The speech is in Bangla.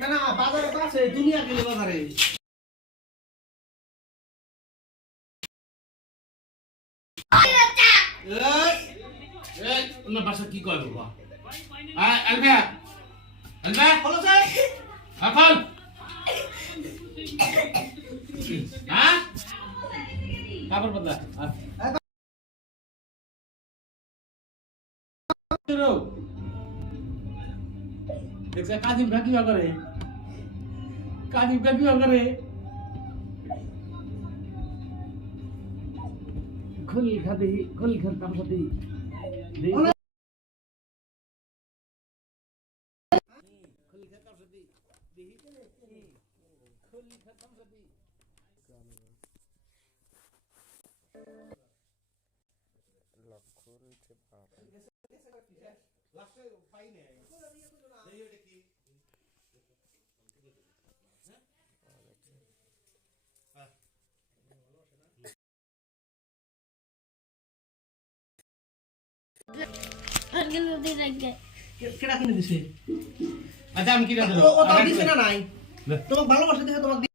না না বাজারে পাশে দুনিয়া গেলে বাজারে ওনার বাসা কি কয় বাবা? আলবিয়া আলবিয়া হলো স্যার এখন হ্যাঁ কাপড় বদলা দেখছে কাজিম ঢাকি করে কাজিম ঢাকি করে খুল খাদি খুল খার তার সাথে কেডা কিনে দিছে? আচ্ছা আমি কি ও তো দিছে না নাই তোমাকে ভালোবাসে দেখে তোমাকে